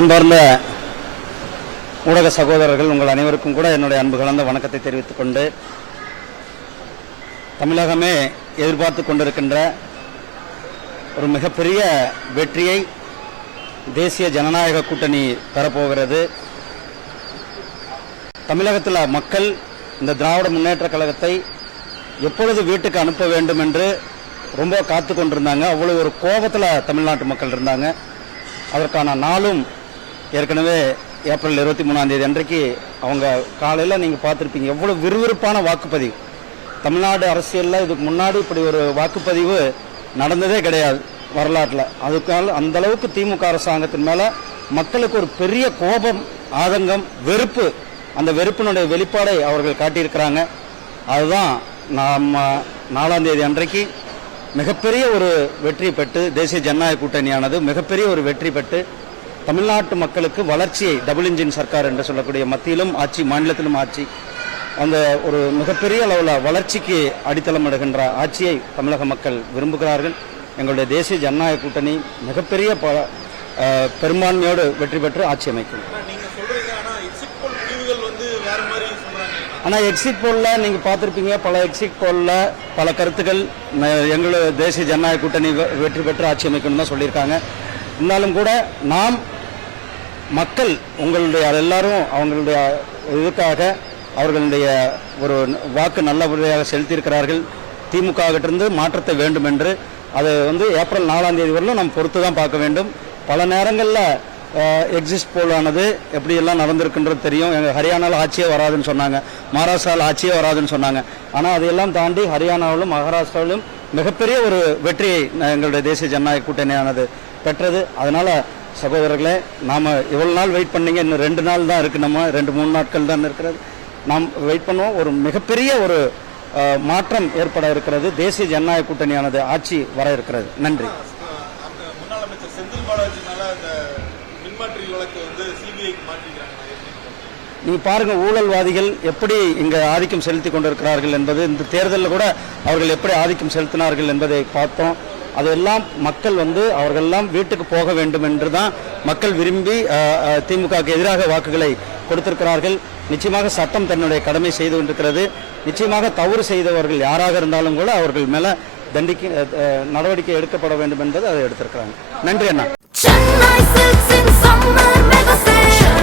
அன்பார்ந்த ஊடக சகோதரர்கள், உங்கள் அனைவருக்கும் கூட என்னுடைய அன்பு கலந்த வணக்கத்தை தெரிவித்துக் கொண்டு, தமிழகமே எதிர்பார்த்து கொண்டிருக்கின்ற ஒரு மிகப்பெரிய வெற்றியை தேசிய ஜனநாயக கூட்டணி பெறப்போகிறது. தமிழகத்தில் மக்கள் இந்த திராவிட முன்னேற்ற கழகத்தை எப்பொழுது வீட்டுக்கு அனுப்ப வேண்டும் என்று ரொம்ப காத்து கொண்டிருந்தாங்க. அவ்வளவு ஒரு கோபத்தில் தமிழ்நாட்டு மக்கள் இருந்தாங்க. அதற்கான நாளும் ஏற்கனவே ஏப்ரல் 23 அன்றைக்கு அவங்க காலையில் நீங்கள் பார்த்துருப்பீங்க. எவ்வளோ விறுவிறுப்பான வாக்குப்பதிவு. தமிழ்நாடு அரசியலில் இதுக்கு முன்னாடி இப்படி ஒரு வாக்குப்பதிவு நடந்ததே கிடையாது வரலாற்றில். அதுக்காக அந்த அளவுக்கு திமுக அரசாங்கத்தின் மேலே மக்களுக்கு ஒரு பெரிய கோபம், ஆதங்கம், வெறுப்பு. அந்த வெறுப்பினுடைய வெளிப்பாடை அவர்கள் காட்டியிருக்கிறாங்க. அதுதான் நம்ம 4ஆம் தேதி அன்றைக்கு மிகப்பெரிய ஒரு வெற்றி பெற்று தேசிய ஜனநாயக கூட்டணியானது மிகப்பெரிய ஒரு வெற்றி பெற்று தமிழ்நாட்டு மக்களுக்கு வளர்ச்சியை, டபுள் இன்ஜின் சர்க்கார் என்று சொல்லக்கூடிய மத்தியிலும் ஆட்சி, மாநிலத்திலும் ஆட்சி, அந்த ஒரு மிகப்பெரிய அளவில் வளர்ச்சிக்கு அடித்தளம் இடுகின்ற ஆட்சியை தமிழக மக்கள் விரும்புகிறார்கள். எங்களுடைய தேசிய ஜனநாயக கூட்டணி மிகப்பெரிய பெரும்பான்மையோடு வெற்றி பெற்று ஆட்சி அமைக்கும். ஆனால் எக்ஸிட் போலில் நீங்கள் பார்த்துருப்பீங்க, பல எக்ஸிட் போலில் பல கருத்துக்கள் எங்களுடைய தேசிய ஜனநாயக கூட்டணி வெற்றி பெற்று ஆட்சி அமைக்கணும் தான் சொல்லியிருக்காங்க. இருந்தாலும் கூட நாம் மக்கள் உங்களுடைய எல்லாரும் அவங்களுடைய இதுக்காக அவர்களுடைய ஒரு வாக்கு நல்லபடியாக செலுத்தியிருக்கிறார்கள். திமுக கிட்டிருந்து மாற்றத்தை வேண்டும் என்று அதை ஏப்ரல் 4ஆம் தேதி வரலும் நம்ம பொறுத்து தான் பார்க்க வேண்டும். பல நேரங்களில் எக்ஸிட் போலானது எப்படியெல்லாம் நடந்திருக்குன்றது தெரியும். எங்கள் ஹரியானாவில் ஆட்சியே வராதுன்னு சொன்னாங்க, மகாராஷ்டிராவில் ஆட்சியே வராதுன்னு சொன்னாங்க. ஆனால் அதையெல்லாம் தாண்டி ஹரியானாவிலும் மகாராஷ்டிராவிலும் மிகப்பெரிய ஒரு வெற்றியை எங்களுடைய தேசிய ஜனநாயக கூட்டணியானது பெற்றது. அதனால் சகோதரர்களே, நாம் இவ்வளோ நாள் வெயிட் பண்ணீங்க, இன்னும் 2 நாள் தான் இருக்குது, நம்ம 2-3 நாட்கள் தான் இருக்கிறது. நாம் வெயிட் பண்ணுவோம். ஒரு மிகப்பெரிய ஒரு மாற்றம் ஏற்பட இருக்கிறது. தேசிய ஜனநாயக கூட்டணியானது ஆட்சி வர இருக்கிறது. நன்றி. நீங்க பாருங்க, ஊழல்வாதிகள் எப்படி இங்க ஆதிக்கம் செலுத்தி கொண்டிருக்கிறார்கள் என்பது, இந்த தேர்தலில் கூட அவர்கள் எப்படி ஆதிக்கம் செலுத்தினார்கள் என்பதை பார்த்தோம். அதெல்லாம் மக்கள் அவர்களெல்லாம் வீட்டுக்கு போக வேண்டும் என்று தான் மக்கள் விரும்பி திமுகவுக்கு எதிராக வாக்குகளை கொடுத்திருக்கிறார்கள். நிச்சயமாக சட்டம் தன்னுடைய கடமை செய்து கொண்டிருக்கிறது. நிச்சயமாக தவறு செய்தவர்கள் யாராக இருந்தாலும் கூட அவர்கள் மேல நடவடிக்கை எடுக்கப்பட வேண்டும் என்பது அதை எடுத்திருக்கிறாங்க. நன்றி அண்ணா.